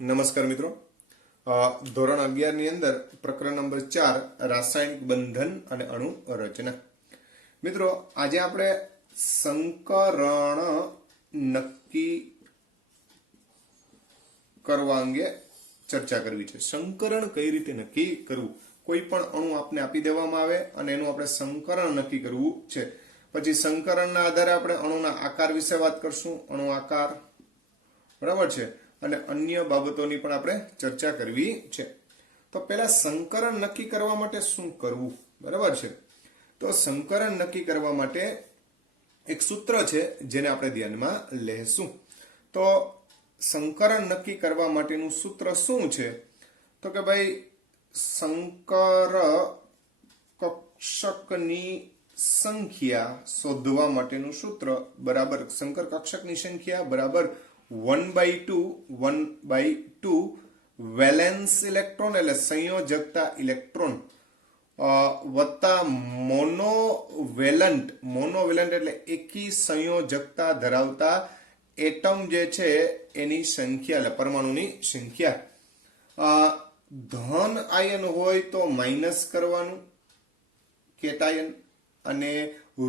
નમસ્કાર મિત્રો, ધોરણ 11 ની અંદર પ્રકરણ નંબર 4 રાસાયણિક બંધન અને અણુ રચના. મિત્રો, આજે આપણે સંકરણ નક્કી કરવા અંગે ચર્ચા કરવી છે. સંકરણ કઈ રીતે નક્કી કરવું? કોઈ પણ અણુ આપને આપી દેવામાં આવે અને એનું આપણે સંકરણ નક્કી કરવું છે. પછી સંકરણના આધારે આપણે અણુના આકાર વિશે વાત કરશું, અણુ આકાર, બરાબર છે, અને અન્ય બાબતોની પણ આપણે ચર્ચા કરવી છે. તો પહેલા સંકરણ નક્કી કરવા માટે શું કરવું, બરાબર છે? તો સંકરણ નક્કી કરવા માટે એક સૂત્ર છે જેને આપણે ધ્યાનમાં લેશું. તો સંકરણ નક્કી કરવા માટેનું સૂત્ર શું છે? તો કે ભાઈ, સંકર કક્ષકની સંખ્યા શોધવા માટેનું સૂત્ર બરાબર સંકર કક્ષકની સંખ્યા બરાબર 1/2 વેલેન્સ ઇલેક્ટ્રોન એટલે સંયોજકતા ઇલેક્ટ્રોન વત્તા મોનોવેલન્ટ એટલે એકી સંયોજકતા ધરાવતા એટમ જે છે એની સંખ્યા એટલે પરમાણુની સંખ્યા. ધન આયન હોય તો માઇનસ કરવાનું કેટાયન, અને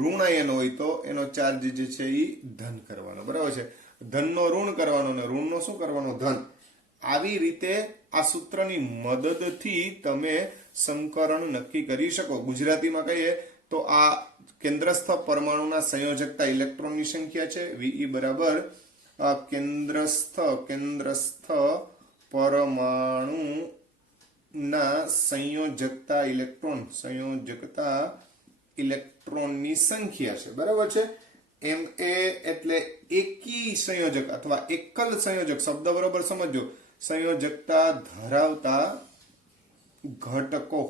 ઋણ આયન હોય તો એનો ચાર્જ જે છે એ ધન કરવાનો, બરાબર છે? ધનનો ઋણ કરવાનો અને ઋણનો શું કરવાનો? ધન. આવી રીતે આ સૂત્રની મદદથી તમે સંકરણ નક્કી કરી શકો. ગુજરાતીમાં કહીએ તો આ કેન્દ્રસ્થ પરમાણુના સંયોજકતા ઇલેક્ટ્રોનની સંખ્યા છે. Ve બરાબર કેન્દ્રસ્થ પરમાણુના સંયોજકતા ઇલેક્ટ્રોનની સંખ્યા છે, બરાબર છે? Ma એટલે એકી સંયોજક અથવા એકલ સંયોજક, શબ્દ બરોબર સમજો, સંયોજકતા ધરાવતા ઘટકો.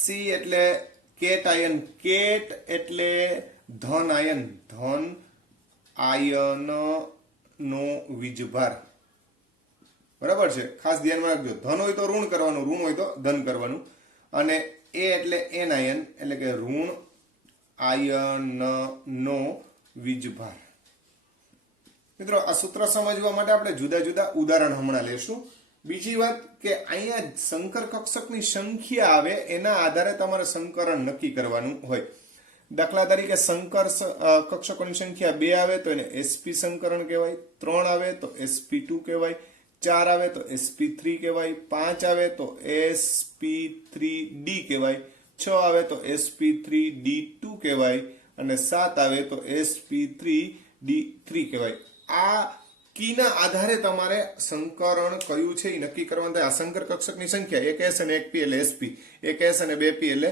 C એટલે કેટ આયન, કેટ એટલે ધન આયન નો વીજભાર, બરાબર છે? ખાસ ધ્યાનમાં રાખજો, ધન હોય તો ઋણ કરવાનું, ઋણ હોય તો ધન કરવાનું. અને A એટલે એન આયન એટલે કે ઋણ આયનનો વીજભાર. મિત્રો, આ સૂત્ર સમજવા માટે આપણે જુદા જુદા ઉદાહરણ હમણાં લેશું. બીજી વાત કે અહીંયા સંકર કક્ષકની સંખ્યા આવે એના આધારે તમારે સંકરણ નક્કી કરવાનું હોય. દાખલા તરીકે સંકર કક્ષકોની સંખ્યા 2 આવે તો એને sp સંકરણ કહેવાય, 3 આવે તો sp2 કહેવાય, 4 આવે તો sp3 કહેવાય, 5 આવે તો sp3d કહેવાય, 6 આવે તો sp3d2 કહેવાય, અને 7 આવે તો sp3d3 કહેવાય. આ કીના આધારે તમારે સંકરણ કયું છે એ નક્કી કરવાનું થાય. આ સંકર કક્ષકની સંખ્યા 1s અને 1p એટલે sp, 1s અને 2p એટલે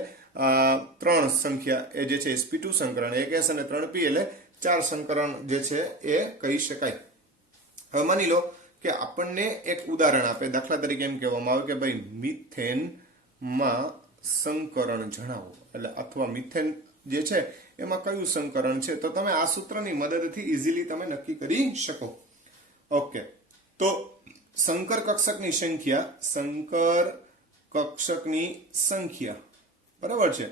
3 સંખ્યા એ જે છે sp2 સંકરણ, 1s અને 3p એટલે 4 સંકરણ જે છે એ કહી શકાય. હવે માની લો કે આપણને એક ઉદાહરણ આપે. દાખલા તરીકે એમ કહેવામાં આવે કે ભાઈ મિથેનમાં સંકરણ જણાવો, એટલે અથવા મિથેન જે છે એમાં કયું સંકરણ છે, તો તમે આ સૂત્રની મદદથી ઈઝીલી તમે નક્કી કરી શકો. ઓકે, તો સંકર કક્ષકની સંખ્યા, બરાબર છે?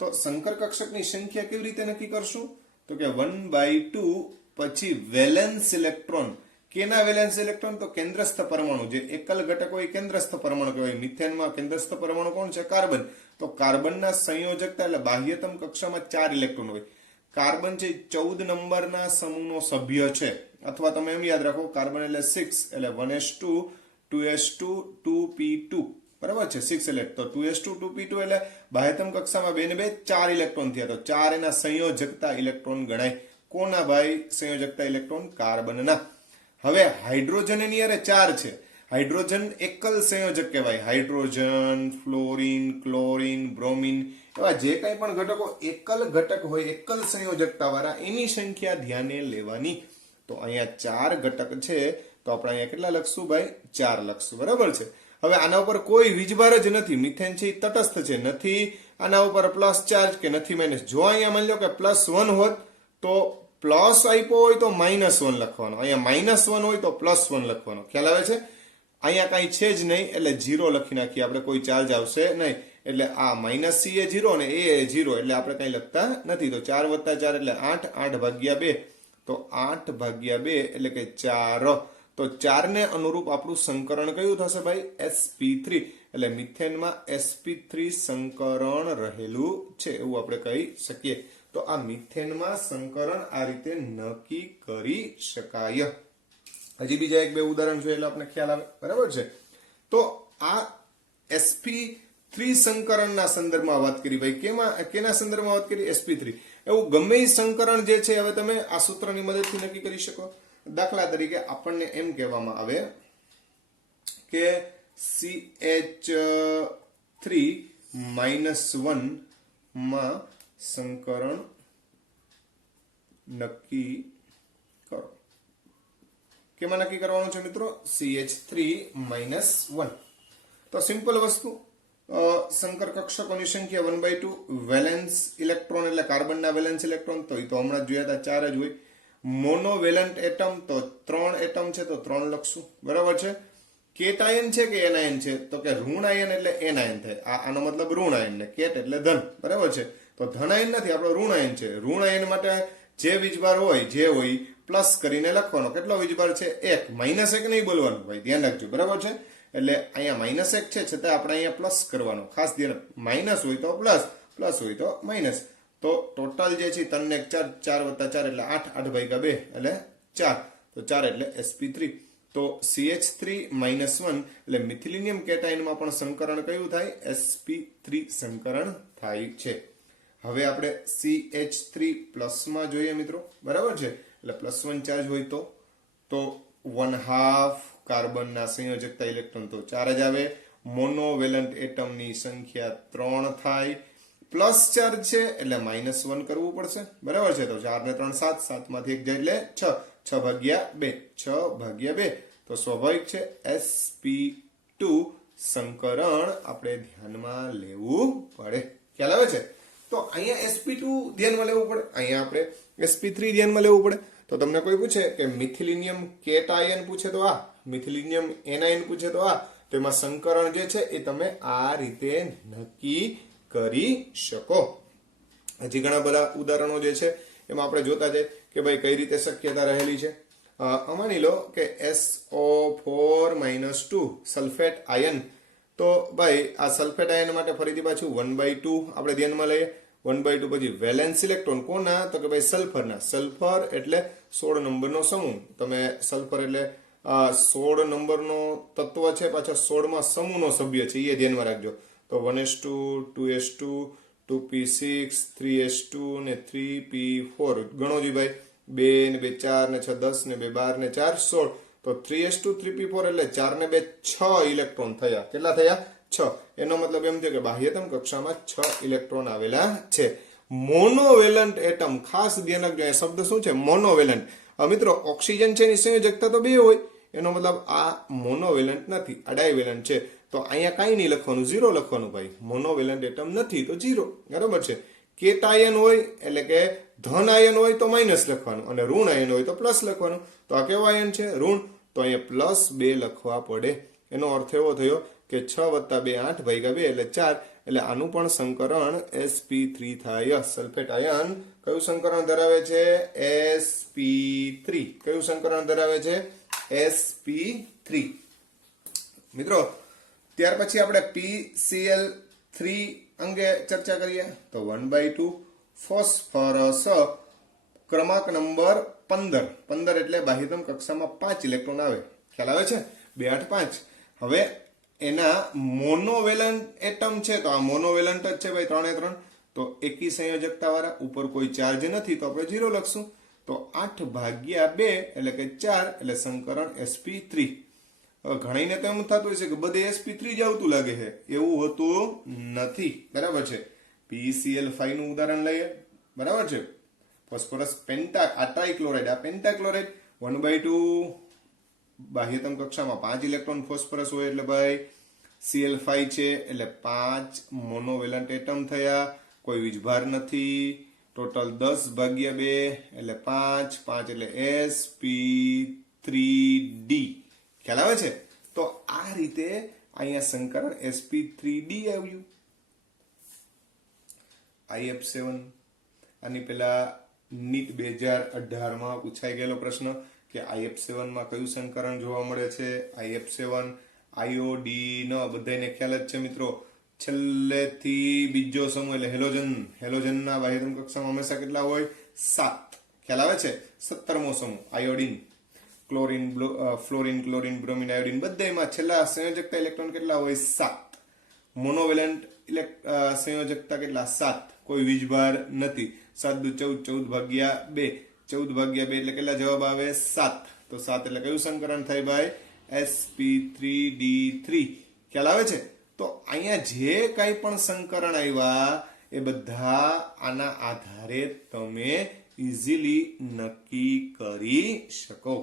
તો સંકર કક્ષકની સંખ્યા કેવી રીતે નક્કી કરશું? તો કે 1/2 પછી વેલેન્સ ઇલેક્ટ્રોન. કેના વેલેન્સ ઇલેક્ટ્રોન? તો કેન્દ્રસ્થ પરમાણુ, જે એકલ ઘટક હોય કેન્દ્રસ્થ પરમાણુ કહેવાય. મિથેનમાં કેન્દ્રસ્થ પરમાણુ કોણ છે? કાર્બન. તો કાર્બનના સંયોજકતા એટલે બાહ્યતમ કક્ષામાં 4 ઇલેક્ટ્રોન હોય. કાર્બન છે 14 નંબરના સમૂહનો સભ્ય છે, અથવા તમે એમ યાદ રાખો કાર્બન એટલે 6 એટલે 1s2 2s2 2p2, બરાબર છે? 6 એટલે તો 2s2 2p2 એટલે બાહ્યતમ કક્ષામાં 2 ને 2 4 ઇલેક્ટ્રોન થયા, તો 4 એના સંયોજકતા ઇલેક્ટ્રોન ગણાય. કોના ભાઈ સંયોજકતા ઇલેક્ટ્રોન? કાર્બનના. હવે હાઇડ્રોજન એની અરે 4 છે. હાઇડ્રોજન એકલ સંયોજક કહેવાય. હાઇડ્રોજન, ફ્લોરિન, ક્લોરિન, બ્રોમિન એવા જે કંઈ પણ ઘટકો એકલ ઘટક હોય, એકલ સંયોજકતા વાળા, એની સંખ્યા ધ્યાને લેવાની. તો અહીંયા 4 ઘટક છે, તો આપણે અહીંયા કેટલા લખશું ભાઈ? 4 લખશું, બરાબર છે? હવે આના ઉપર કોઈ વીજભાર જ નથી. મિથેન છે એ તટસ્થ છે, નથી આના ઉપર પ્લસ ચાર્જ કે નથી માઇનસ. જો અહીંયા માની લો કે +1 હોત તો પ્લસ આપ્યો હોય તો -1 લખવાનો, અહીંયા -1 હોય તો +1 લખવાનો. ખ્યાલ આવે છે? અહીંયા કઈ છે જ નહીં એટલે 0 લખી નાખીએ આપણે, કોઈ ચાર્જ આવશે નહીં. એટલે આ -c એ 0 અને a એ 0 એટલે આપણે કઈ લખતા નથી. તો 4 + 4 એટલે 8, 8 / 2, તો 8 / 2 એટલે કે 4. તો 4 ને અનુરૂપ આપણું સંકરણ કયું થશે ભાઈ? sp3. એટલે મિથેનમાં sp3 સંકરણ રહેલું છે એવું આપણે કહી શકીએ. તો આ મિથેનમાં સંકરણ આ રીતે નક્કી કરી શકાય. હજી બીજા એક બે ઉદાહરણ જોઈએ એટલે આપણે ખ્યાલ આવે, બરાબર છે. તો આ sp3 સંકરણના સંદર્ભમાં વાત કરી ભાઈ. કેના સંદર્ભમાં વાત કરી? sp3. એવું ગમે એ સંકરણ જે છે હવે તમે આ સૂત્રની મદદથી નક્કી કરી શકો. દાખલા તરીકે આપણને એમ કહેવામાં આવે કે CH3 -1 માં સંકરણ નક્કી કરો. કેમાં નક્કી કરવાનું છે મિત્રો? CH3 -1. તો સિમ્પલ વસ્તુ, સંકર કક્ષકોની સંખ્યા 1/2, વેલેન્સ ઇલેક્ટ્રોન એટલે કાર્બનના વેલેન્સ ઇલેક્ટ્રોન તો એ તો હમણાં જ જોયા હતા 4 જ હોય. મોનોવેલન્ટ એટમ તો 3 એટમ છે તો 3 લખશું, બરાબર છે. કેટાયન છે કે એનાયન છે? તો કે ઋણ આયન એટલે એનાયન થાય. આનો મતલબ ઋણ આયન ને કેટ એટલે ધન, બરાબર છે. તો ધન આયન નથી, આપણો ઋણ આયન છે. ઋણ આયન માટે જે વીજભાર હોય જે હોય પ્લસ કરીને લખવાનો. કેટલો વીજભાર છે? 1. -1 નહીં બોલવાનું ભાઈ, ધ્યાન રાખજો, બરાબર છે. એટલે અહીંયા -1 છે છતાં આપણે અહીંયા પ્લસ કરવાનો, ખાસ ધ્યાન. માઇનસ હોય તો પ્લસ, પ્લસ હોય તો માઇનસ. તો ટોટલ જે છે 3 ને 4, 4 + 4 એટલે 8, 8 / 2 એટલે 4. તો 4 એટલે sp3. તો CH3 -1 એટલે મિથિલિનિયમ કેટાયનમાં પણ સંકરણ કયું થાય? sp3 સંકરણ થાય છે. હવે આપણે CH3 પ્લસમાં જોઈએ મિત્રો, બરાબર છે. એટલે +1 ચાર્જ હોય તો 1/2 કાર્બનના સંયોજકતા ઇલેક્ટ્રોન તો 4 જ આવે. મોનોવેલન્ટ એટમની સંખ્યા 3 થાય. પ્લસ ચાર્જ છે એટલે -1 કરવું પડશે, બરાબર છે. તો 4 ને 3 7, 7 માંથી 1 જાય એટલે 6, 6/2. તો સ્વાભાવિક છે sp2 સંકરણ આપણે ધ્યાનમાં લેવું પડે. ખ્યાલ આવે છે? તો અહીંયા sp2 ધ્યાનમાં લેવું પડે, અહીંયા આપણે sp3 ધ્યાનમાં લેવું પડે. તો તમને કોઈ પૂછે કે મિથિલિનિયમ કેટાયન પૂછે તો આ, મિથિલિનિયમ એનાયન પૂછે તો આ, તો એમાં સંકરણ જે છે એ તમે આ રીતે નક્કી કરી શકો. હજી ઘણા બધા ઉદાહરણો જે છે એમાં આપણે જોતા જઈએ કે ભાઈ કઈ રીતે શક્યતા રહેલી છે. માની લો કે SO4 -2 સલ્ફેટ આયન. તો ભાઈ આ સલ્ફેટ આયન માટે ફરીથી પાછું 1/2 આપણે ધ્યાનમાં લઈએ. 1/2 પછી વેલેન્સ ઇલેક્ટ્રોન કોના? તો કે ભાઈ સલ્ફરના. સલ્ફર એટલે 16 નંબરનો સમૂહ. તમે સલ્ફર એટલે 16 નંબરનો તત્વ છે, પાછા 16માં સમૂહનો સભ્ય છે, એ ધ્યાનમાં રાખજો. તો 1s2, 2s2, 2p6, 3s2 ને 3p4 ગણો જી ભાઈ. 2 ને 2 4 ને 6 10 ને 2 12 ને 4 16. તો 3s2 3p4 એટલે 4 ને 2 6 ઇલેક્ટ્રોન થયા. કેટલા થયા? 6. એનો મતલબ એમ થયો કે બાહ્યતમ કક્ષામાં 6 ઇલેક્ટ્રોન આવેલા છે. મોનોવેલન્ટ એટમ, ખાસ ધ્યાન રાખજો, આ શબ્દ શું છે? મોનોવેલન્ટ. મિત્રો ઓક્સિજન છે એની સંયોજકતા તો 2 હોય, એનો મતલબ આ મોનોવેલન્ટ નથી, આ ડાયવેલન્ટ છે. તો અહીંયા કાંઈ નહીં લખવાનું, 0 લખવાનું ભાઈ. મોનોવેલન્ટ એટમ નથી તો 0, બરાબર છે. કેટાયન હોય એટલે કે ધન આયન હોય તો માઇનસ લખવાનું, અને ઋણ આયન હોય તો પ્લસ લખવાનું. તો આ કેવો આયન છે? ઋણ. તો અહીંયા +2 લખવા પડે. એનો અર્થ એવો થયો કે 6 + 2 8/2 એટલે 4. એટલે આનું પણ સંકરણ sp3 થાય. સલ્ફેટ આયન કયું સંકરણ ધરાવે છે? sp3. કયું સંકરણ ધરાવે છે? sp3. મિત્રો ત્યાર પછી આપણે PCl3 અંગે ચર્ચા કરીએ. તો 1/2 ફોસ્ફરસ ક્રમાંક નંબર 15 એટલે બાહ્યતમ કક્ષામાં 5 ઇલેક્ટ્રોન આવે. ખ્યાલ આવે છે? 2 8 5. હવે એના મોનોવેલન્ટ એટમ છે તો આ મોનોવેલન્ટ જ છે ભાઈ, 3 3. તો એકી સંયોજકતા વાળા, ઉપર કોઈ ચાર્જ નથી તો આપણે 0 લખશું. તો 8/2 એટલે કે 4 એટલે સંકરણ sp3. હવે ઘણીને તો એમ થતું હોય છે કે બધે sp3 જ આવતું લાગે છે, એવું હોતું નથી, બરાબર છે. PeCl5 નું ઉદાહરણ લઈએ, બરાબર છે. ફોસ્ફરસ ટ્રાઇક્લોરાઇડ, આ પેન્ટાક્લોરાઇડ 1/2 બાહ્યતમ કક્ષામાં 5 ઇલેક્ટ્રોન ફોસ્ફરસ હોય એટલે ભાઈ Cl5 છે એટલે 5 મોનોવેલન્ટ એટમ થયા, કોઈ વીજભાર નથી. ટોટલ 10/2 એટલે 5, 5 એટલે sp3d. ખ્યાલ આવે છે? તો આ રીતે અહીંયા સંકરણ sp3d આવ્યું. IF7 આની પેલા NEET 2018 માં પૂછાઈ ગયેલો પ્રશ્ન કે IF7 માં કયું સંકરણ જોવા મળે છે. IF7 આયોડીન બધાને ખ્યાલ જ છે મિત્રો. છેલ્લેથી બીજો સમૂહ એટલે હેલોજન. હેલોજનના બાહ્યતમ કક્ષામાં હંમેશા કેટલા હોય? 7. ખ્યાલ આવે છે? 17મો સમૂહ iodine. Chlorine, fluorine, chlorine, bromine, iodine બધામાં છેલ્લા સંયોજકતા ઇલેક્ટ્રોન કેટલા હોય? 7. મોનોવેલેન્ટ સંયોજકતા કેટલા? 7. કોઈ વીજભાર નથી. 7 દુ 14, 14 ભાગ્યા 2, 14 ભાગ્યા 2 એટલે કેટલા જવાબ આવે? 7. તો 7 એટલે કયું સંકરણ થાય ભાઈ? sp3d3. ખ્યાલ આવે છે? તો અહીંયા જે કઈ પણ સંકરણ આવ્યા એ બધા આના આધારે તમે ઇઝીલી નક્કી કરી શકો.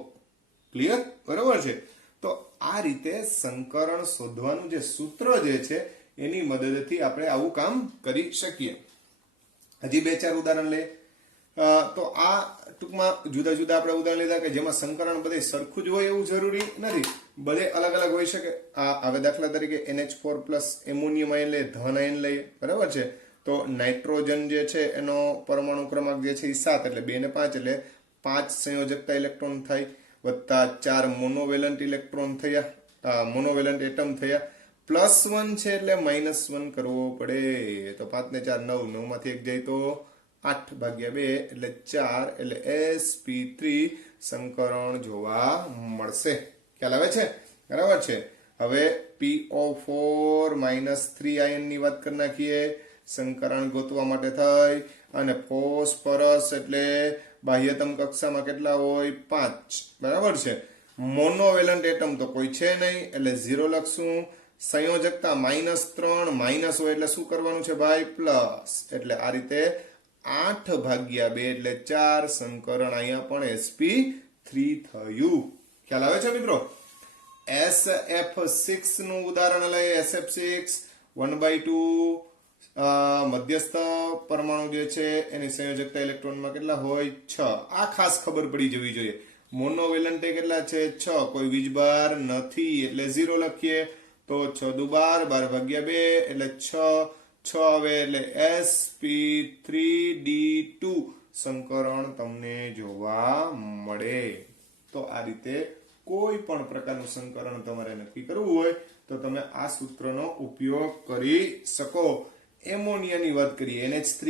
ક્લિયર? બરોબર છે. તો આ રીતે સંકરણ શોધવાનું જે સૂત્ર જે છે એની મદદથી આપણે આવું કામ કરી શકીએ. હજી 2-4 ઉદાહરણ લે. તો આ ટૂંકમાં જુદા જુદા આપણે ઉદાહરણ લીધા કે જેમાં સંકરણ બધે સરખું જ હોય એવું જરૂરી નથી, બધે અલગ અલગ હોઈ શકે. હવે દાખલા તરીકે NH4+ એમોનિયમ આયન લઈએ, ધન આયન લઈએ, બરાબર છે. તો નાઇટ્રોજન જે છે એનો પરમાણુ ક્રમાંક જે છે એ 7 એટલે 2 ને 5 એટલે 5 સંયોજકતા ઇલેક્ટ્રોન થાય, વત્તા 4 મોનોવેલન્ટ ઇલેક્ટ્રોન થયા, મોનોવેલન્ટ એટમ થયા. +1 છે એટલે -1 કરવો પડે. તો 5 ને 4 9, 9 માંથી 1 જાય તો 8 ભાગ્યા 2 એટલે 4 એટલે sp3 સંકરણ જોવા મળશે. ખ્યાલ આવે છે? બરાબર છે. હવે PO4 -3 આયન ની વાત કરી નાખીએ સંકરણ ગોતવા માટે થઈ. અને ફોસ્ફરસ એટલે બાહ્યતમ કક્ષામાં કેટલા હોય? 5. બરાબર છે. મોનોવેલન્ટ એટમ તો કોઈ છે નહીં એટલે 0 લખશું. સંયોજકતા -3 માઇનસ હોય એટલે શું કરવાનું છે ભાઈ? પ્લસ. એટલે આ રીતે 8 ભાગ્યા 2 એટલે 4 સંકરણ અહીંયા પણ sp3 થયું. ખ્યાલ આવે છે મિત્રો? SF6 નું ઉદાહરણ લઈએ. SF6 1/2 મધ્યસ્થ પરમાણુ જે છે એની સંયોજકતા ઇલેક્ટ્રોનમાં કેટલા હોય? 6. આ ખાસ ખબર પડી જવી જોઈએ. મોનોવેલન્ટ કેટલા છે? 6. કોઈ વીજભાર નથી એટલે 0 લખીએ. તો 6 દુ 12, 12 ભાગ્યા 2 એટલે 6 આવે એટલે sp3d2 સંકરણ તમને જોવા મળે. તો આ રીતે કોઈ પણ પ્રકારનું સંકરણ તમારે નક્કી કરવું હોય તો તમે આ સૂત્રનો ઉપયોગ કરી શકો. એમોનિયાની વાત કરીએ. NH3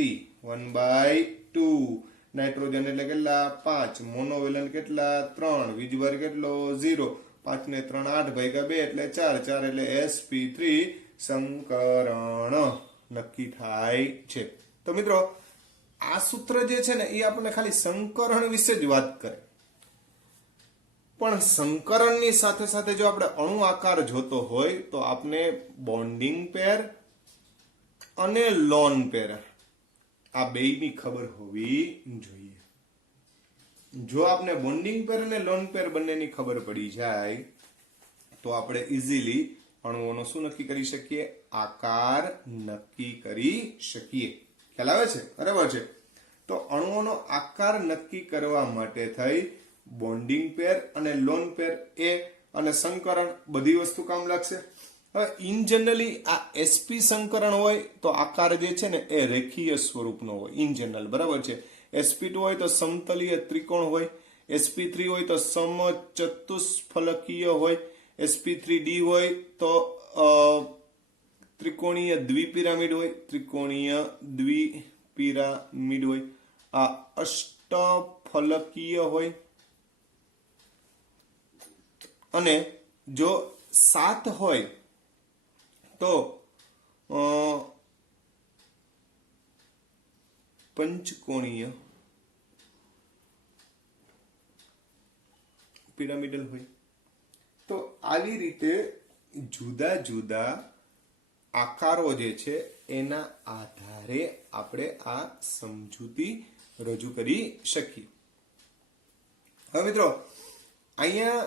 1/2, નાઇટ્રોજન એટલે કેટલા? 5, મોનોવેલન્ટ કેટલા? 3, વીજભાર કેટલો? 0, 5 ને 3 8 ભાગ્યા 2 એટલે 4, 4 એટલે sp3 સંકરણ નક્કી થાય છે. તો મિત્રો આ સૂત્ર જે છે ને એ આપણને ખાલી સંકરણ વિશે જ વાત કરે, પણ સંકરણની સાથે સાથે જો આપણે અણુ આકાર જોતો હોય તો આપણે બોન્ડિંગ પેર અને લોન પેર આ બેયની ખબર હોવી જોઈએ. જો આપણે બોન્ડિંગ પેર અને લોન પેર બંનેની ખબર પડી જાય તો આપણે ઇઝીલી અણુઓનો શું નક્કી કરી શકીએ? આકાર નક્કી કરી શકીએ. ખ્યાલ આવે છે? બરાબર છે. તો અણુઓનો આકાર નક્કી કરવા માટે થઈ બોન્ડિંગ પેર અને લોન પેર એ અને સંકરણ બધી વસ્તુ કામ લાગશે. હવે ઇન જનરલી આ sp સંકરણ હોય તો આકાર જે છે ને એ રેખીય સ્વરૂપનો હોય ઇન જનરલ. બરાબર છે. sp2 હોય તો સમતલીય ત્રિકોણ હોય, sp3 હોય તો સમચતુષ્ફલકીય હોય, sp3d હોય તો ત્રિકોણીય દ્વિપિરામિડ હોય, ત્રિકોણીય દ્વિપિરામિડ હોય, આ અષ્ટફલકીય હોય. અને જો 7 હોય તો પંચકોણીય પિરામિડલ હોય. તો આવી રીતે જુદા જુદા આકારો જે છે એના આધારે આપણે આ સમજૂતી રજૂ કરી શકીએ. હવે મિત્રો અહીંયા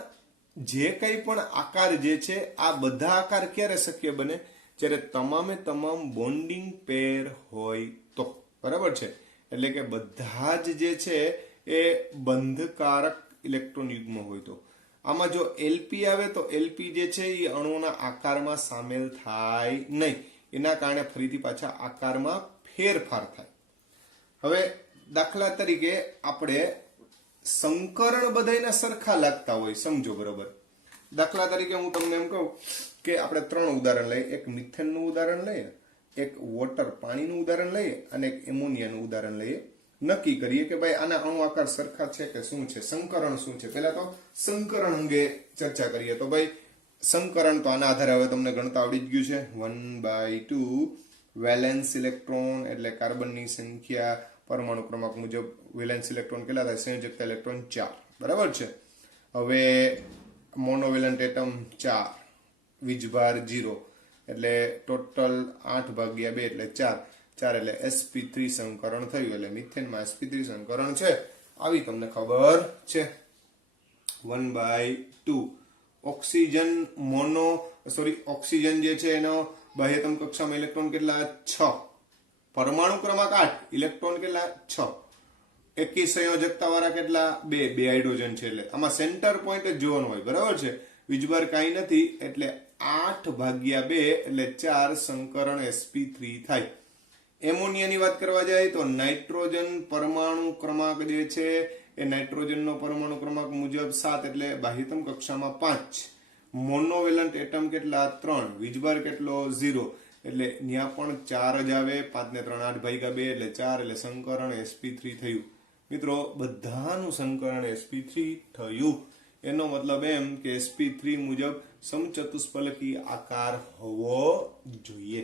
જે કંઈ પણ આકાર જે છે આ બધા આકાર ક્યારે શક્ય બને? જ્યારે તમામે તમામ બોન્ડિંગ પેર હોય તો. બરાબર છે. એટલે કે બધા જ જે છે એ બંધકારક ઇલેક્ટ્રોન યુગ્મ હોય તો. આમાં જો LP આવે તો LP જે છે એ અણુઓના આકારમાં સામેલ થાય નહીં, એના કારણે ફરીથી પાછા આકારમાં ફેરફાર થાય. હવે દાખલા તરીકે આપણે સંકરણ બધાયના સરખા લાગતા હોય, સમજો બરોબર. દાખલા તરીકે હું તમને એમ કહું કે આપણે 3 ઉદાહરણ લઈએ, એક મિથેનનું ઉદાહરણ લઈએ, એક વોટર પાણીનું ઉદાહરણ લઈએ અને એક એમોનિયાનું ઉદાહરણ લઈએ. નક્કી કરીએ કે ભાઈ આના અણુ આકાર સરખા છે કે શું છે, સંકરણ શું છે. પહેલા તો સંકરણ અંગે ચર્ચા કરીએ. તો ભાઈ સંકરણ તો આના આધારે હવે તમને ગણતા આવડી જ ગયું છે. 1/2 વેલેન્સ ઇલેક્ટ્રોન એટલે કાર્બનની સંખ્યા પરમાણુ ક્રમાંક મુજબ વેલેન્સ ઇલેક્ટ્રોન કેટલા થાય? સંયોજકતા ઇલેક્ટ્રોન 4, બરાબર છે. હવે મોનોવેલન્ટ એટમ 4, વીજભાર 0 એટલે ટોટલ 8/2 એટલે 4 એટલે sp3 સંકરણ થયું. એટલે મિથેનમાં sp3 સંકરણ છે, આવી તમને ખબર છે. 1/2 ઓક્સિજન ઓક્સિજન જે છે એનો બાહ્યતમ કક્ષામાં ઇલેક્ટ્રોન કેટલા? 6, પરમાણુ ક્રમાંક 8, ઇલેક્ટ્રોન કેટલા? 6. એકી સંયોજકતા વાળા કેટલા? 2 હાઇડ્રોજન છે. એટલે આમાં સેન્ટર પોઈન્ટ જ જોવાનું હોય, બરાબર છે. વીજભાર કાંઈ નથી એટલે 8/2 એટલે 4 સંકરણ sp3 થાય. એમોનિયાની વાત કરવા જાય તો નાઇટ્રોજન પરમાણુ ક્રમાંક જે છે એ નાઇટ્રોજનનો પરમાણુ ક્રમાંક મુજબ 7 એટલે બાહ્યતમ કક્ષામાં 5. મોનોવેલન્ટ એટમ કેટલા? 3, વીજભાર કેટલો? 0 એટલે ત્યાં પણ 4 જ આવે. 5 ને 3 8/2 એટલે 4 એટલે સંકરણ sp3 થયું. મિત્રો બધાનું સંકરણ sp3 થયું. એનો મતલબ એમ કે sp3 મુજબ સમચતુષ્ફલકી આકાર હોવો જોઈએ.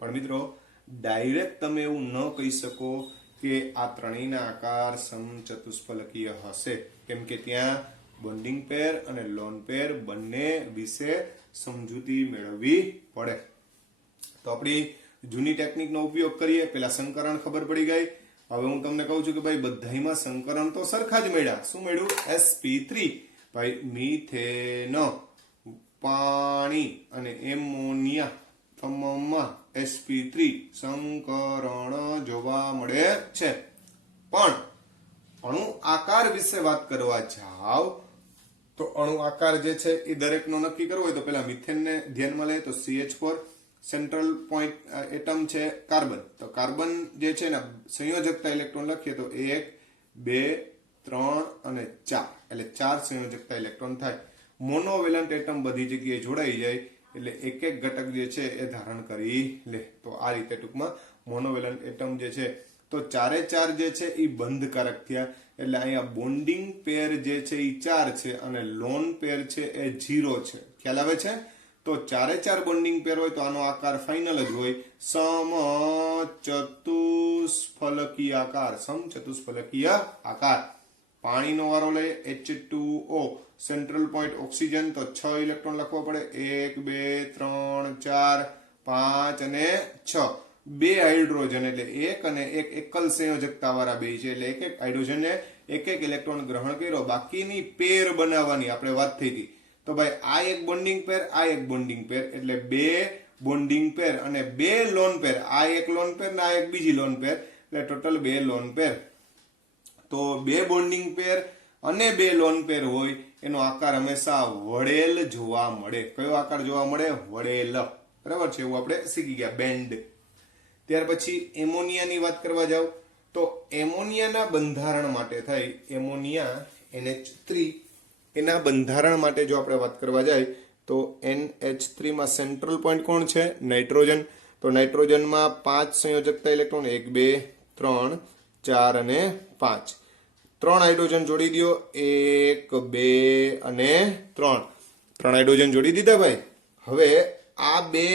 પણ મિત્રો ડાયરેક્ટ તમે એવું ન કહી શકો કે આ ત્રણેયના આકાર સમચતુષ્ફલકીય હશે, કેમ કે ત્યાં બોન્ડિંગ પેર અને લોન પેર બંને વિશે સમજૂતી મેળવવી પડે. તો આપણી જૂની ટેકનિકનો ઉપયોગ કરીએ. પેલા સંકરણ ખબર પડી ગઈ. હવે હું તમને કહું છું કે ભાઈ બધાયમાં સંકરણ તો સરખા જ મળ્યા. શું મળ્યું? sp3. ભાઈ મિથેન, પાણી અને એમોનિયા તમામમાં sp3 સંકરણ જોવા મળે છે. પણ અણુ આકાર વિશે વાત કરવા જાવ તો અણુ આકાર જે છે એ દરેકનો નક્કી કરવો હોય તો પેલા મિથેનને ધ્યાનમાં લઈએ તો CH4 સેન્ટ્રલ પોઈન્ટ એટમ છે કાર્બન. તો કાર્બન જે છે ને સંયોજકતા ઇલેક્ટ્રોન લખીએ તો 1 2 3 અને 4 એટલે 4 સંયોજકતા ઇલેક્ટ્રોન થાય. મોનોવેલન્ટ એટમ બધી જગ્યાએ જોડાઈ જાય એટલે એક એક ઘટક જે છે એ ધારણ કરી લે. તો આ રીતે ટૂંકમાં મોનોવેલન્ટ એટમ જે છે તો 4 જે છે એ બંધકારક થયા. એટલે અહીંયા બોન્ડિંગ પેર જે છે એ 4 છે અને લોન પેર છે એ 0 છે. ખ્યાલ આવે છે? તો 4 બોન્ડિંગ પેર હોય તો આનો આકાર ફાઇનલ જ હોય, સમચતુષ્ફલકીય આકાર. સમચતુષ્ફલકીય આકાર. પાણીનો વારો લઈએ. H2O સેન્ટ્રલ પોઈન્ટ ઓક્સિજન તો 6 ઇલેક્ટ્રોન લખવો પડે. 1 2 3 4 5 અને 6. 2 હાઇડ્રોજન એટલે 1 અને 1 એકલ સંયોજકતા વાળા 2 છે એટલે એક હાઇડ્રોજનને એક ઇલેક્ટ્રોન ગ્રહણ કર્યો. બાકીની પેર બનાવવાની આપણે વાત થઈ હતી. તો ભાઈ આ એક બોન્ડિંગ પેર, આ એક બોન્ડિંગ પેર એટલે 2 બોન્ડિંગ પેર અને 2 લોન પેર. આ એક લોન પેર ને આ એક બીજી લોન પેર એટલે ટોટલ 2 લોન પેર. તો 2 બોન્ડિંગ પેર અને 2 લોન પેર હોય એનો આકાર હંમેશા વળેલ જોવા મળે. કયો આકાર જોવા મળે? વળેલ. બરાબર છે? એવું આપણે શીખી ગયા, બેન્ડ. ત્યાર પછી એમોનિયાની વાત કરવા જાવ તો એમોનિયાના બંધારણ માટે થાય એમોનિયા NH3 એના બંધારણ માટે જો આપણે વાત કરવા જાય તો NH3 માં સેન્ટ્રલ પોઈન્ટ કોણ છે? નાઇટ્રોજન. તો નાઇટ્રોજનમાં 5 સંયોજકતા ઇલેક્ટ્રોન 1 2 3 4 અને 5. 3 હાઇડ્રોજન જોડી દો. 1 2 અને 3 હાઇડ્રોજન જોડી દીધા ભાઈ. હવે આ બે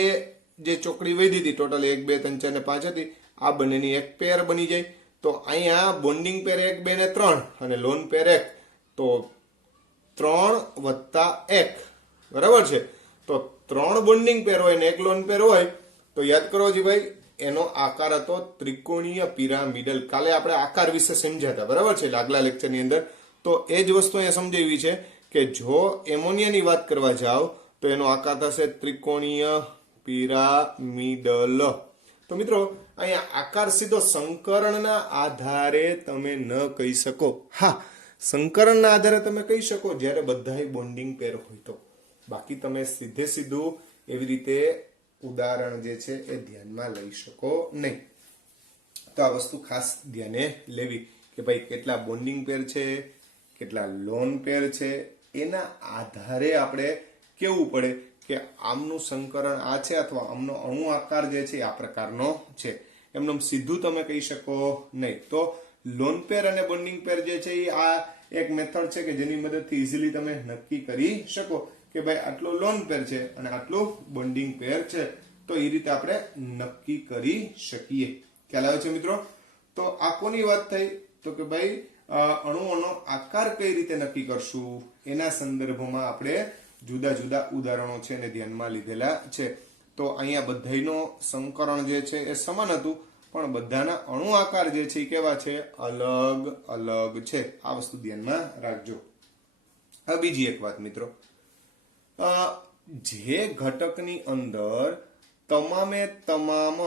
જે ચોકડી વધી હતી ટોટલ 1 2 3 4 ને 5 હતી, આ બંનેની એક પેર બની જાય. તો અહીંયા બોન્ડિંગ પેર 1 2 ને 3 અને લોન પેર 1 તો 3 વત્તા 1, બરાબર છે? તો 3 બોન્ડિંગ પેર હોય ને 1 લોન પેર હોય તો યાદ કરો જી ભાઈ એનો આકાર હતો ત્રિકોણીય પિરામિડલ. કાલે આપણે આકાર વિશે સમજ્યા હતા, બરાબર છે? આગલા લેક્ચરની અંદર તો એ જ વસ્તુ અહીંયા સમજાવી છે કે જો એમોનિયાની વાત કરવા જાવ તો એનો આકાર થશે ત્રિકોણીય પિરામિડલ. તો મિત્રો અહીંયા આકાર સીધો સંકરણના આધારે તમે ન કહી શકો. હા, સંકરણના આધારે તમે કહી શકો જ્યારે બધાય બોન્ડિંગ પેર હોય તો. બાકી તમે સીધું એવી રીતે ઉદાહરણ જે છે એ ધ્યાનમાં લઈ શકો નહીં. તો આ વસ્તુ ખાસ ધ્યાને લેવી કે ભાઈ કેટલા બોન્ડિંગ પેર છે, કેટલા લોન પેર છે એના આધારે આપણે કેવું પડે કે આમનું સંકરણ આ છે અથવા આમનો અણુ આકાર જે છે આ પ્રકારનો છે. એમનું સીધું તમે કહી શકો નહીં. તો લોન પેર અને બોન્ડિંગ પેર જે છે એ આ એક મેથડ છે કે જેની મદદથી ઇઝીલી તમે નક્કી કરી શકો કે ભાઈ આટલો લોન પેર છે અને આટલું બોન્ડિંગ પેર છે. તો એ રીતે આપણે નક્કી કરી શકીએ. ખ્યાલ આવે છે મિત્રો? તો આ કોની વાત થઈ? તો કે ભાઈ અણુઓનો આકાર કઈ રીતે નક્કી કરશું એના સંદર્ભમાં આપણે જુદા જુદા ઉદાહરણો છે એને ધ્યાનમાં લીધેલા છે. તો અહીંયા બધાયનો સંકરણ જે છે એ સમાન હતું, પણ બધાના અણુ આકાર જે છે એ કેવા છે? અલગ અલગ છે. આ વસ્તુ ધ્યાનમાં રાખજો. હવે બીજી એક વાત મિત્રો, જે ઘટકની અંદર તમામે તમામ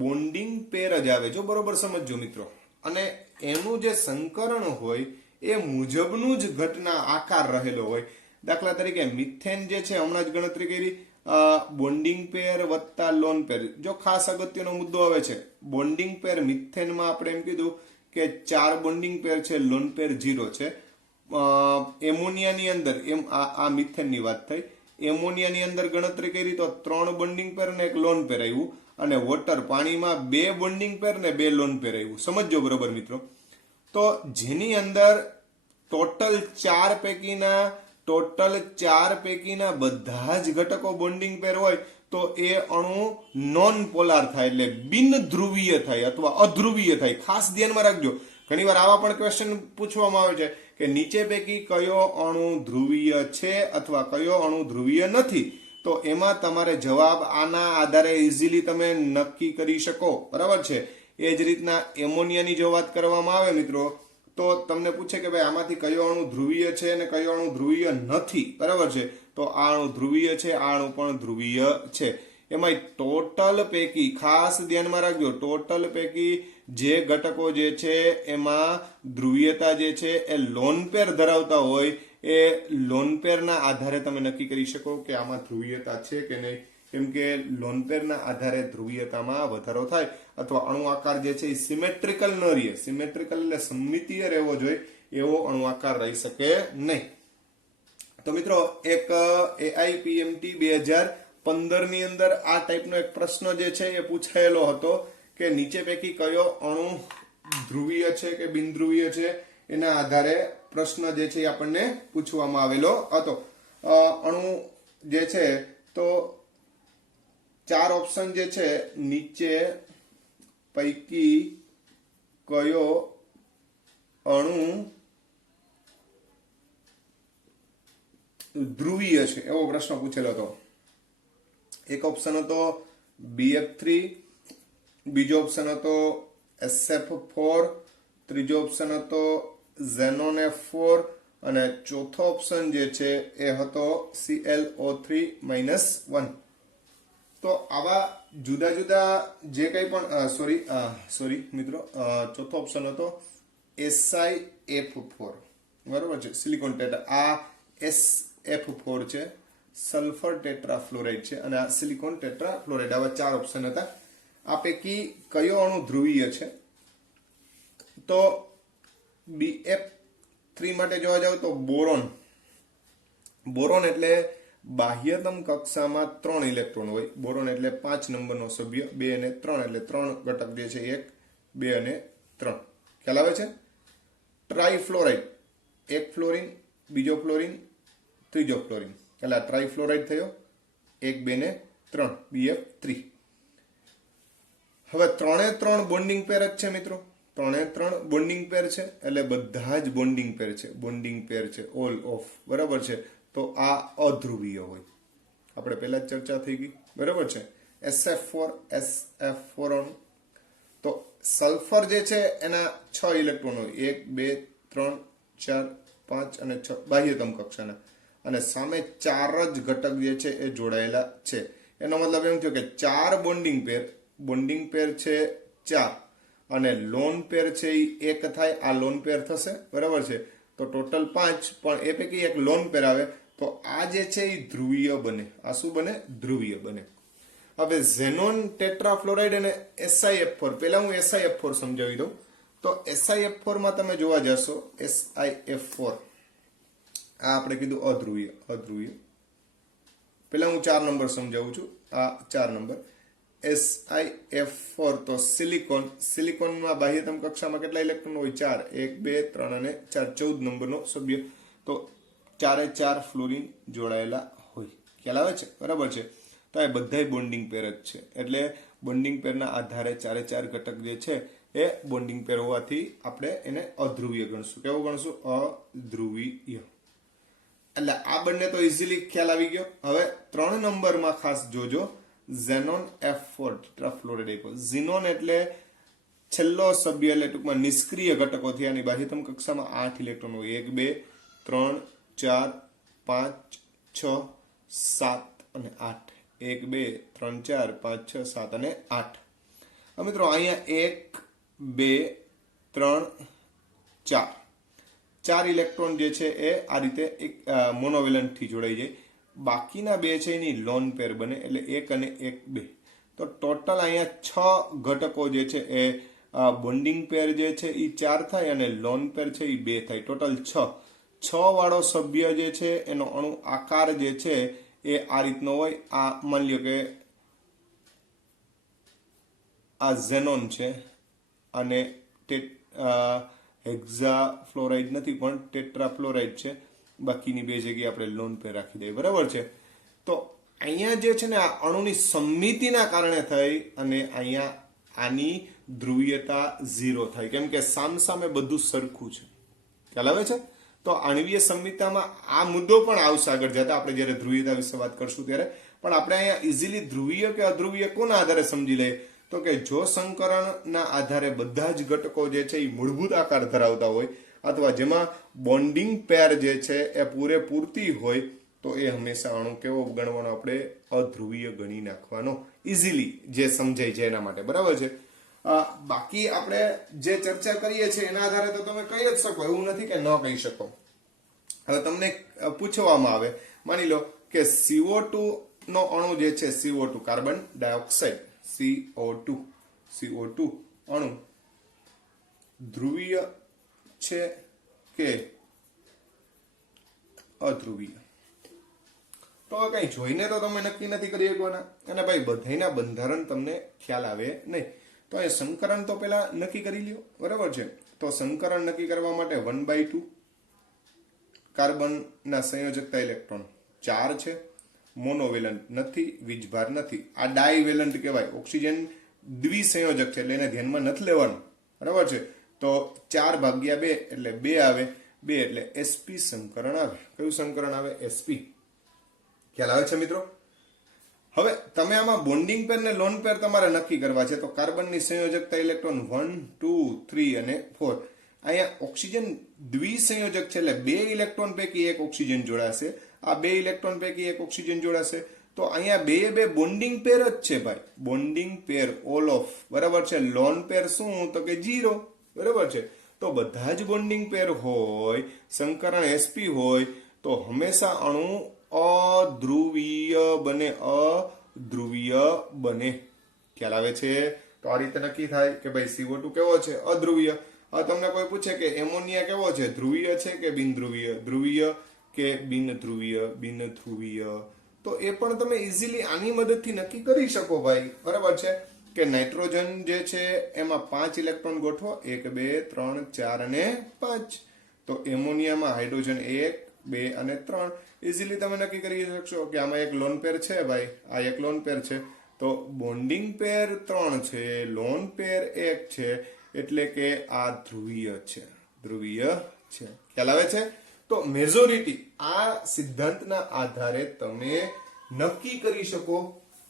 બોન્ડિંગ પેર જ આવે, જો બરોબર સમજજો મિત્રો, અને એનું જે સંકરણ હોય એ મુજબનું જ ઘટના આકાર રહેલો હોય. દાખલા તરીકે મિથેન જે છે હમણાં જ ગણતરી કરી, બોન્ડિંગ પેર વત્તા લોન પેર. જો ખાસ અગત્યનો મુદ્દો આવે છે, બોન્ડિંગ પેર મિથેનમાં આપણે એમ કીધું કે 4 બોન્ડિંગ પેર છે, લોન પેર 0 છે. એમોનિયાની અંદર આ મિથેનની વાત થઈ. એમોનિયાની અંદર ગણતરી કરી તો 3 બોન્ડિંગ પેર ને 1 લોન પેર આવ્યું, અને વોટર પાણીમાં 2 બોન્ડિંગ પેર ને 2 લોન પેર આવ્યું. સમજો બરોબર મિત્રો? તો જેની અંદર ટોટલ 4 પૈકીના બધા જ ઘટકો બોન્ડિંગ પેર હોય તો એ અણુ નોન પોલાર થાય, એટલે બિન ધ્રુવીય થાય અથવા અધ્રુવીય થાય. ખાસ ધ્યાનમાં રાખજો. ઘણીવાર આવા પણ ક્વેશ્ચન પૂછવામાં આવે છે કે નીચે પૈકી કયો અણુ ધ્રુવીય છે અથવા કયો અણુ ધ્રુવીય નથી. તો એમાં તમારે જવાબ આના આધારે ઇઝીલી તમે નક્કી કરી શકો. બરાબર છે? એ જ રીતના એમોનિયાની જો વાત કરવામાં આવે મિત્રો, તો તમને પૂછે કે ભાઈ આમાંથી કયો અણુ ધ્રુવીય છે અને કયો અણુ ધ્રુવીય નથી. બરાબર છે? તો આ અણુ ધ્રુવીય છે, આ અણુ પણ ધ્રુવીય છે. એમાં ટોટલ પૈકી ખાસ ધ્યાનમાં રાખજો, ટોટલ પૈકી જે ઘટકો જે છે એમાં ધ્રુવીયતા જે છે એ લોન પેર ધરાવતા હોય, એ લોન પેરના આધારે તમે નક્કી કરી શકો કે આમાં ધ્રુવીયતા છે કે નહીં. કેમ કે લોન પેરના આધારે ધ્રુવીયતામાં વધારો થાય અથવા અણુ આકાર જે છે એ સિમેટ્રિકલ ન રહે. સિમેટ્રિકલ એટલે સમમિતીય રહેવો જોઈએ, એવો અણુ આકાર રહી શકે નહીં. તો મિત્રો એક AIPMT 2015 ની અંદર આ ટાઈપનો એક પ્રશ્ન જે છે એ પૂછાયેલો હતો કે નીચે પૈકી કયો અણુ ધ્રુવીય છે કે બિનધ્રુવીય છે, એના આધારે પ્રશ્ન જે છે એ આપણને પૂછવામાં આવેલો હતો. અણુ જે છે તો 4 ઓપ્શન જે છે, નીચે પૈકી કયો અણુ ધ્રુવીય છે એવો પ્રશ્ન પૂછેલો હતો. એક ઓપ્શન હતો BF3, બીજો ઓપ્શન હતો SF4, ત્રીજો ઓપ્શન હતો Xenon F4 અને ચોથો ઓપ્શન જે છે એ હતો ClO3-1. તો આવા જુદા જુદા જે કંઈ પણ સોરી મિત્રો, ચોથો ઓપ્શન હતો SiF4. બરોબર છે? Silicon tetra. આ SF4 છે, સલ્ફર ટેટ્રાફ્લોરાઇડ છે, અને આ સિલિકોન ટેટ્રાફ્લોરાઇડ. આવા 4 ઓપ્શન હતા. આ પૈકી કયો અણુ ધ્રુવીય છે? તો BF3 માટે જોવા જાવ તો બોરોન. બોરોન એટલે બાહ્યતમ કક્ષામાં 3 ઇલેક્ટ્રોન હોય. બોરોન એટલે 5 નંબરનો સભ્ય. 2 અને 3 એટલે 3 ઘટક જે છે, 1, 2 અને 3. ખ્યાલ આવે છે? ટ્રાઇફ્લોરાઇડ, 1 ફ્લોરિન, બીજો ફ્લોરિન, ત્રીજો ફ્લોરિન, એટલે ટ્રાઇફ્લોરાઇડ થયો. 1, 2 ને 3, BF3. હવે 3 બોન્ડિંગ પેર જ છે મિત્રો. 3 બોન્ડિંગ પેર છે એટલે બધા જ બોન્ડિંગ પેર છે. બોન્ડિંગ પેર છે ઓલ ઓફ. બરાબર છે? તો આ અધ્રુવીય હોય. આપણે પહેલા જ ચર્ચા થઈ ગઈ. બરાબર છે? SF4 અણુ. તો સલ્ફર જે છે એના 6 ઇલેક્ટ્રોન હોય. 1, 2, 3, 4, 5 અને 6 બાહ્યતમ કક્ષાના. અને સામે 4 જ ઘટક જે છે એ જોડાયેલા છે. એનો મતલબ એમ થયો કે 4 બોન્ડિંગ પેર છે 4, અને લોન પેર છે એ 1 થાય. આ લોન પેર થશે. બરાબર છે? તો ટોટલ 5, પણ એ પૈકી એક લોન પેર આવે. તો આ જે છે એ ધ્રુવીય બને. આ શું બને? ધ્રુવીય બને. હવે ઝેનોન ટેટ્રાફ્લોરાઇડ અને SiF4. પહેલા હું SiF4 સમજાવી દઉં. તો SiF4 માં તમે જોવા જશો, SiF4 આ આપણે કીધું અધ્રુવીય. પેલા હું 4 નંબર સમજાવું છું. આ 4 નંબર SiF4 તો સિલિકોનમાં બાહ્યતમ કક્ષામાં કેટલા ઇલેક્ટ્રોન હોય? 4. 1 2 3 અને 4, 14 નંબરનો સભ્ય. તો 4 એ 4 ફ્લોરિન જોડાયેલા હોય. ખ્યાલ આવે છે? બરાબર છે. તો આ બધાય બોન્ડિંગ પેર જ છે. એટલે બોન્ડિંગ પેરના આધારે 4 એ 4 ઘટક જે છે એ બોન્ડિંગ પેર હોવાથી આપણે એને અધ્રુવીય ગણશું. કેવું ગણશું? અધ્રુવીય. એટલે આ બંને તો ઇઝીલી ખ્યાલ આવી ગયો. હવે 3 નંબરમાં ખાસ જોજો, ઝેનોન F4 ટેટ્રાફ્લોરાઇડ આપ્યો. ઝીનોન એટલે છેલ્લો સભ્ય, એટલે ટૂંકમાં નિષ્ક્રિય ઘટકોથી આની બાહ્યતમ કક્ષામાં 8 ઇલેક્ટ્રોન હોય. 1 2 3 4 5 6 7 અને 8. 1 2 3 4 5 6 7 અને 8. હવે મિત્રો અહીંયા 1 2 3 4 4 ઇલેક્ટ્રોન જે છે એ આ રીતે એક મોનોવેલન્ટ થી જોડાઈ જાય. બાકીના 2 છે એની લોન પેર બને, એટલે 1 અને 1 2. તો ટોટલ અહીંયા 6 ઘટકો જે છે એ બોન્ડિંગ પેર જે છે એ 4 થાય અને લોન પેર છે એ 2 થાય. ટોટલ 6 વાળો સભ્ય જે છે એનો અણુ આકાર જે છે એ આ રીતનો હોય. આ માની લ્યો કે આ ઝેનોન છે અને હેક્ઝા ફ્લોરાઇડ નથી પણ ટેટ્રાફ્લોરાઇડ છે. બાકીની 2 જગ્યાએ આપણે લોન પેર રાખી દઈએ. બરાબર છે. તો અહીંયા જે છે ને આ અણુની સમમિતિના કારણે થઈ અને અહીંયા આની ધ્રુવીયતા 0 થાય, કેમ કે સામસામે બધું સરખું છે. ખ્યાલ આવે છે? તો આણ્વીય સંમિતિમાં આ મુદ્દો પણ આવશે આગળ જતા, આપણે જ્યારે ધ્રુવીયતા વિશે વાત કરશું ત્યારે. પણ આપણે અહીંયા ઇઝીલી ધ્રુવીય કે અધ્રુવીય કોના આધારે સમજી લઈએ? તો કે જો સંકરણના આધારે બધા જ ઘટકો જે છે એ મૂળભૂત આકાર ધરાવતા હોય અથવા જેમાં બોન્ડિંગ પેર જે છે એ પૂરેપૂરતી હોય તો એ હંમેશા અણુ કેવો ગણવાનો? આપણે અધ્રુવીય ગણી નાખવાનો. ઇઝીલી જે સમજાય છે એના માટે. બરાબર છે. બાકી આપણે જે ચર્ચા કરીએ છીએ એના આધારે તો તમે કહી જ શકો, એવું નથી કે ન કહી શકો. હવે તમને પૂછવામાં આવે, માની લો કે CO2 નો અણુ જે છે, CO2 કાર્બન ડાયોક્સાઇડ, CO2 અણુ ધ્રુવીય છે કે અધ્રુવીય? તો કઈ જોઈને તો તમે નક્કી નથી કરી શકવાના. અને ભાઈ બધાના બંધારણ તમને ખ્યાલ આવે નહીં. તો એ સંકરણ તો પેલા નક્કી કરી લ્યો. બરાબર છે. તો સંકરણ નક્કી કરવા માટે 1/2 કાર્બનના સંયોજકતા ઇલેક્ટ્રોન 4 છે. મોનોવેલન્ટ નથી, વીજભાર નથી. આ ડાયવેલન્ટ કહેવાય. ઓક્સિજન દ્વિસંયોજક છે એટલે એને ધ્યાનમાં નથી લેવાનું. બરાબર છે. તો 4/2 એટલે 2 આવે. 2 એટલે sp સંકરણ આવે. કયું સંકરણ આવે? sp. ખ્યાલ આવે છે મિત્રો? હવે તમે આમાં બોન્ડિંગ પેર ને લોન પેર તમારે નક્કી કરવા છે. તો કાર્બનની સંયોજકતા ઇલેક્ટ્રોન 1 2 3 અને 4. અહીંયા ઓક્સિજન દ્વિસંયોજક છે એટલે 2 ઇલેક્ટ્રોન પૈકી 1 ઓક્સિજન જોડાશે. આ 2 ઇલેક્ટ્રોન પૈકી 1 ઓક્સિજન જોડાશે. તો અહીંયા 2 બોન્ડિંગ પેર જ છે ભાઈ. Bonding pair all of. બરાબર છે. લોન પેર શું? તો કે 0. બરાબર છે. તો બધા જ બોન્ડિંગ પેર હોય, સંકરણ sp હોય તો હંમેશા અણુ અધ્રુવીય બને. અધ્રુવીય બને. ખ્યાલ આવે છે? તો આ રીતે નક્કી થાય કે ભાઈ CO2 કેવો છે? અધ્રુવીય. હવે તમને કોઈ પૂછે કે એમોનિયા કેવો છે? ધ્રુવીય છે કે બિનધ્રુવીય? ધ્રુવીય કે બિનધ્રુવીય? બિનધ્રુવીય. તો એ પણ તમે ઇઝીલી આની મદદથી નક્કી કરી શકો ભાઈ. બરાબર છે. કે નાઇટ્રોજન જે છે એમાં 5 ઇલેક્ટ્રોન ગોઠવો. 1 2 3 4 અને 5. તો એમોનિયામાં હાઇડ્રોજન 1 2 અને 3. ઇઝીલી તમે નક્કી કરી શકશો કે આમાં એક લોન પેર છે ભાઈ. આ એક લોન પેર છે. તો બોન્ડિંગ પેર 3 છે, લોન પેર 1 છે, એટલે કે આ ધ્રુવીય છે. ધ્રુવીય છે. ખ્યાલ આવે છે? તો મેજોરિટી આ સિદ્ધાંતના આધારે તમે નક્કી કરી શકો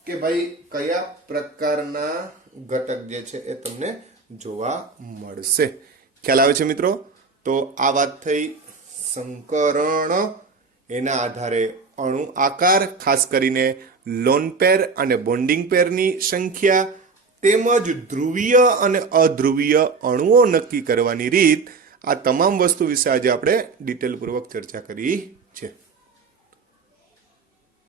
કે ભાઈ કયા પ્રકારના ઘટક જે છે એ તમને જોવા મળશે. ખ્યાલ આવે છે મિત્રો? તો આ વાત થઈ સંકરણ. એના આધારે અણુ આકાર, ખાસ કરીને લોન પેર અને બોન્ડિંગ પેરની સંખ્યા તેમજ ધ્રુવીય અને અધ્રુવીય અણુઓ નક્કી કરવાની રીત, આ તમામ વસ્તુ વિશે આજે આપણે ડિટેલપૂર્વક ચર્ચા કરી છે.